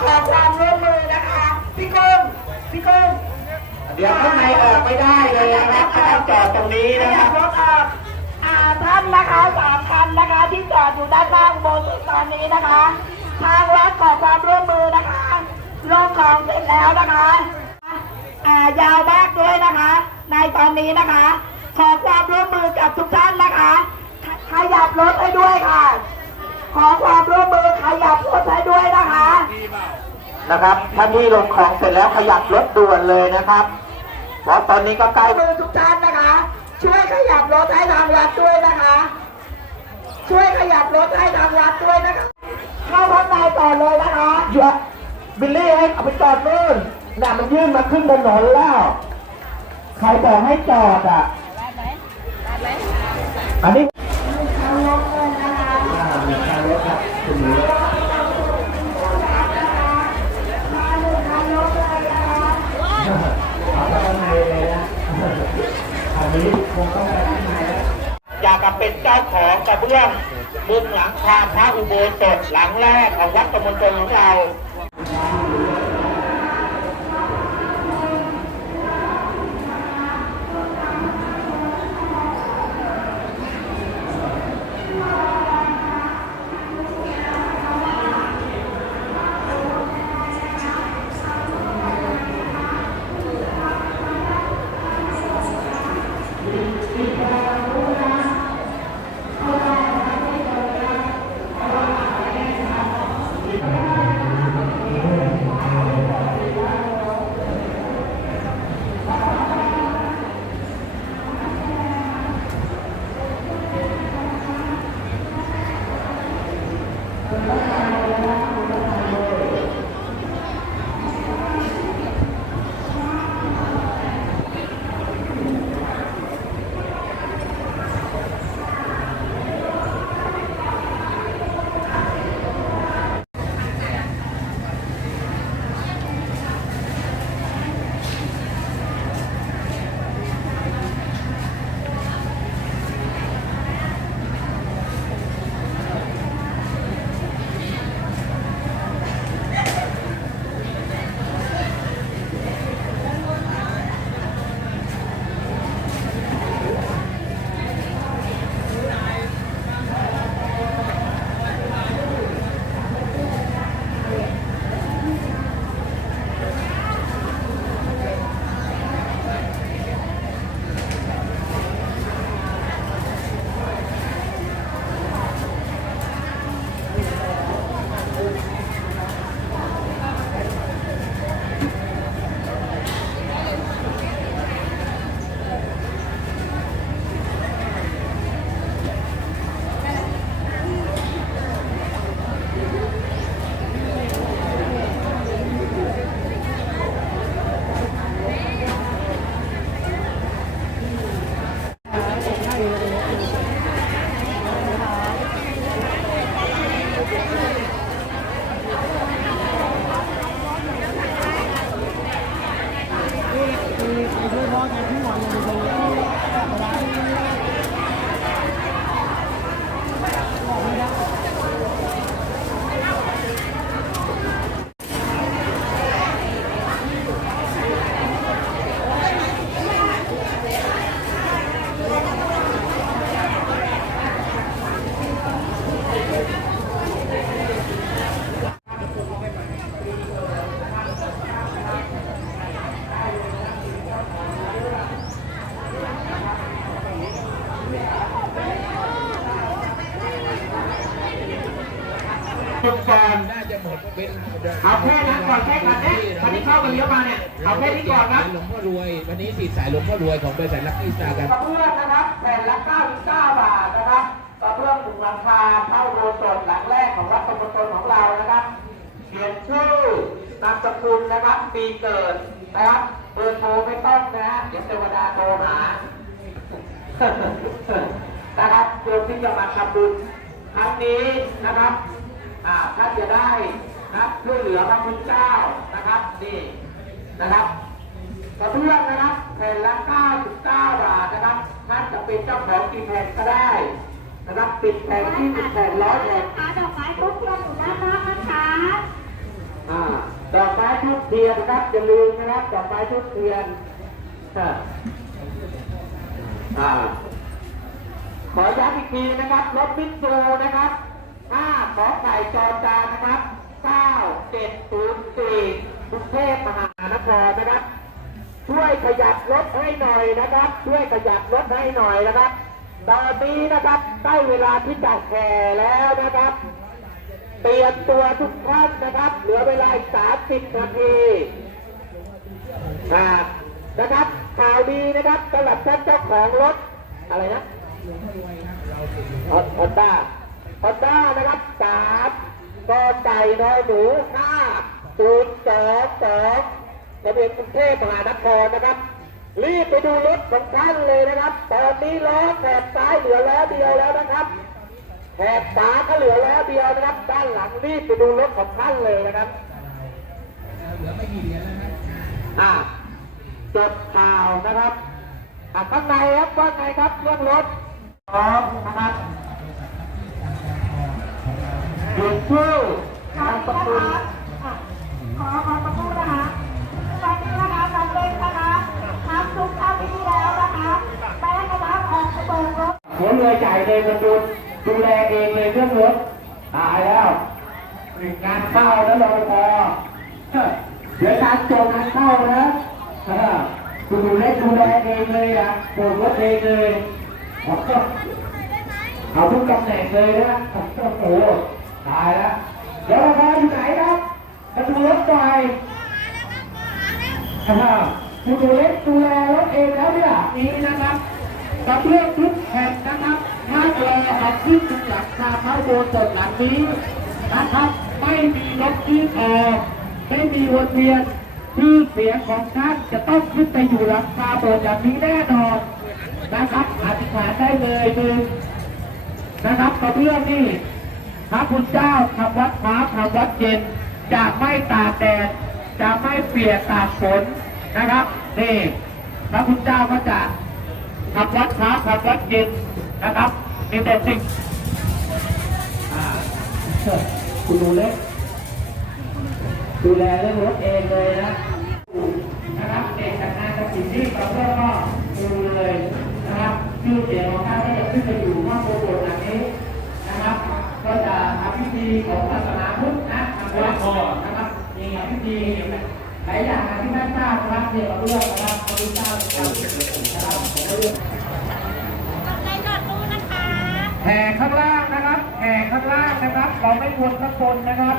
ขอความร่วมมือนะคะ พี่กุ้งพี่กุ้งเดี๋ยวข้างในออกไม่ได้เลยนะครับถ้าจอดตรงนี้ขนะคยัรับบรถออกอ่าท่านนะคะสามคันนะคะ ที่จอดอยู่ด้านหน้าอุโบสถตอนนี้นะคะ ทางวัดขอความร่วมมือนะคะลงของเสร็จแล้วนะคะอ่ายาวมากด้วยนะคะ ในตอนนี้นะคะ ขอความร่วมมือกับทุกท่านนะคะขขยับรถให้ด้วยค่ะ ขอความร่วมมือขยับรถให้ด้วยนะคะ นะครับท่านที่ลงของเสร็จแล้วขยับรถด่วนเลยนะครับเพราะตอนนี้ก็ใกล้มือทุกท่านนะคะ ช่วยขยับรถให้ทางวัดด้วยนะคะ ช่วยขยับรถให้ทางวัดด้วยนะคะเข้าข้างในต่อเลยนะคะหยุดบิลลี่ให้เอาไปจอดนู่นน่ะมันยื่นมาขึ้นถนนแล้วใครบอกให้จอดอะอันนี้อ่ามีค่ารถครับคุณ เป็นเจ้าของกระเบื้องมุมหลังคาพระอุโบสถหลังแรกของวัดตมนตรของเรา เป็นเอาแค่นั้นก่อนแค่กันเนี่ยวันนี้เข้ากันเยอะมาเนี่ยเอาแค่นี้ก่อนนะหลวงพ่อรวย วันนี้ติดสายหลวงพ่อรวยของบริษัทลักกี้สตาร์กันกระเบื้องนะครับแผ่นละ99บาทนะครับกระเบื้องมุงหลังคาเท่าโบสถหลังแรกของวัดตมตนของเรานะครับเขียนชื่อนามสกุลนะครับปีเกิดนะครับเบอร์โทรไม่ต้องนะฮะเดี๋ยวเทวดาโทรหานะครับเพื่อที่จะมาทำบุญครั้งนี้นะครับอ่าท่านจะได้ นะครับช่วยเหลือพระคุณเจ้านะครับนี่นะครับกระเบื้องนะครับแผ่นละ99บาทนะครับท่านจะเป็นเจ้าของกี่แผ่นก็ได้นะครับติดแผ่นที่ติดแผ่นร้อยแผ่นนะคะดอกไม้ทุกเทียนอยู่ด้านนอกนะคะอ่าทุกเทียนครับอย่าลืมนะครับดอกไม้ทุกเทียนอ่าอ่าขอย้ำอีกทีนะครับรถมิตซูนะครับ5ขอไข่จอจานนะครับ 9704กรุงเทพมหานครนะครับ ช่วยขยับรถให้หน่อยนะครับ ช่วยขยับรถให้หน่อยนะครับ ตอนนี้นะครับใกล้เวลาที่จะแห่แล้วนะครับ เตรียมตัวทุกท่านนะครับ เหลือเวลาอีก30นาทีนะครับข่าวดีนะครับสำหรับท่านเจ้าของรถอะไรนะฮอนด้าฮอนด้านะครับสาม กอไก่นอยหนูห้าศูนย์สองสองทะเบียนกรุงเทพมหานครนะครับ รีบไปดูรถของท่านเลยนะครับ ตอนนี้ล้อแถบซ้ายเหลือล้อเดียวแล้วนะครับแถบขวาก็เหลือล้อเดียวนะครับ ด้านหลังรีบไปดูรถของท่านเลยนะครับเหลือไม่กี่เหรียญแล้วนะอ่าจบข่าวนะครับอะข้างในครับว่าไงครับเรื่องรถพร้อมนะครับ หยุดชื่อครันามบสนะคะขอขอสักครู่นะคะตอนนี้นะคะสำเร็จนะคะทำทุกท่าที่แล้วนะคะแม้กระทั่งออกกระเบิดรถหัวเรือใหญ่เลยมันดูดูแลเองเลยเรื่องรถตายแล้วงานเข้าแล้วรอพอเดี๋ยวการจบงานเข้านะคุณดูเล็กดูแลเองเลยอะปรดรถเองเลยเอาทุกตำแหน่งเลยนะโอ้โห ตายแล้วเดี๋ยวรอพออยู่ไหนครับมาดูรถหน่อยอ่าคุณดูเล็กดูแลรถเองแล้วเนี่ยนี้นะครับกับเรื่องทุกแห่งนะครับถ้าเราเอาขึ้นหลังคาพระโบสถ์หลังนี้นะครับ ไม่มีรถที่ออกไม่มีวนเวียนที่เสียงของท่านจะต้องขึ้นไปอยู่หลังคาโบสถ์อย่างนี้แน่นอนนะครับอธิษฐานได้เลยหนึ่งนะครับกับเรื่องนี้ พระคุณเจ้าทำวัดฟ้าทำวัดเย็นจะไม่ตากแดดจะไม่เปียกตากฝนนะครับนี่พระคุณเจ้าก็จะทำวัดเช้าทำวัดเย็นนะครับมีแต่สิ่งคุณดูเล็กดูแลเรื่องรถเองเลยนะนะครับเอกจากงานกับสิ่งที่เราเริ่มก็ดูเลยนะครับชื่อเสียงของท่านก็จะขึ้นไปอยู่ว่าโปรโมทหลังนี้นะครับ ก็จะทำพิธีของศาสนาพุทธนะทำวัดนะครับมีพิธีห ลายอย่างนะที่ท่านทราบนะครับเดี๋ยวเราเลือกนะครับพระพุทธเจ้านะครับแห่ข้างล่างนะครับแห่ข้างล่างนะครับ เราไม่วนข้างบนนะครับ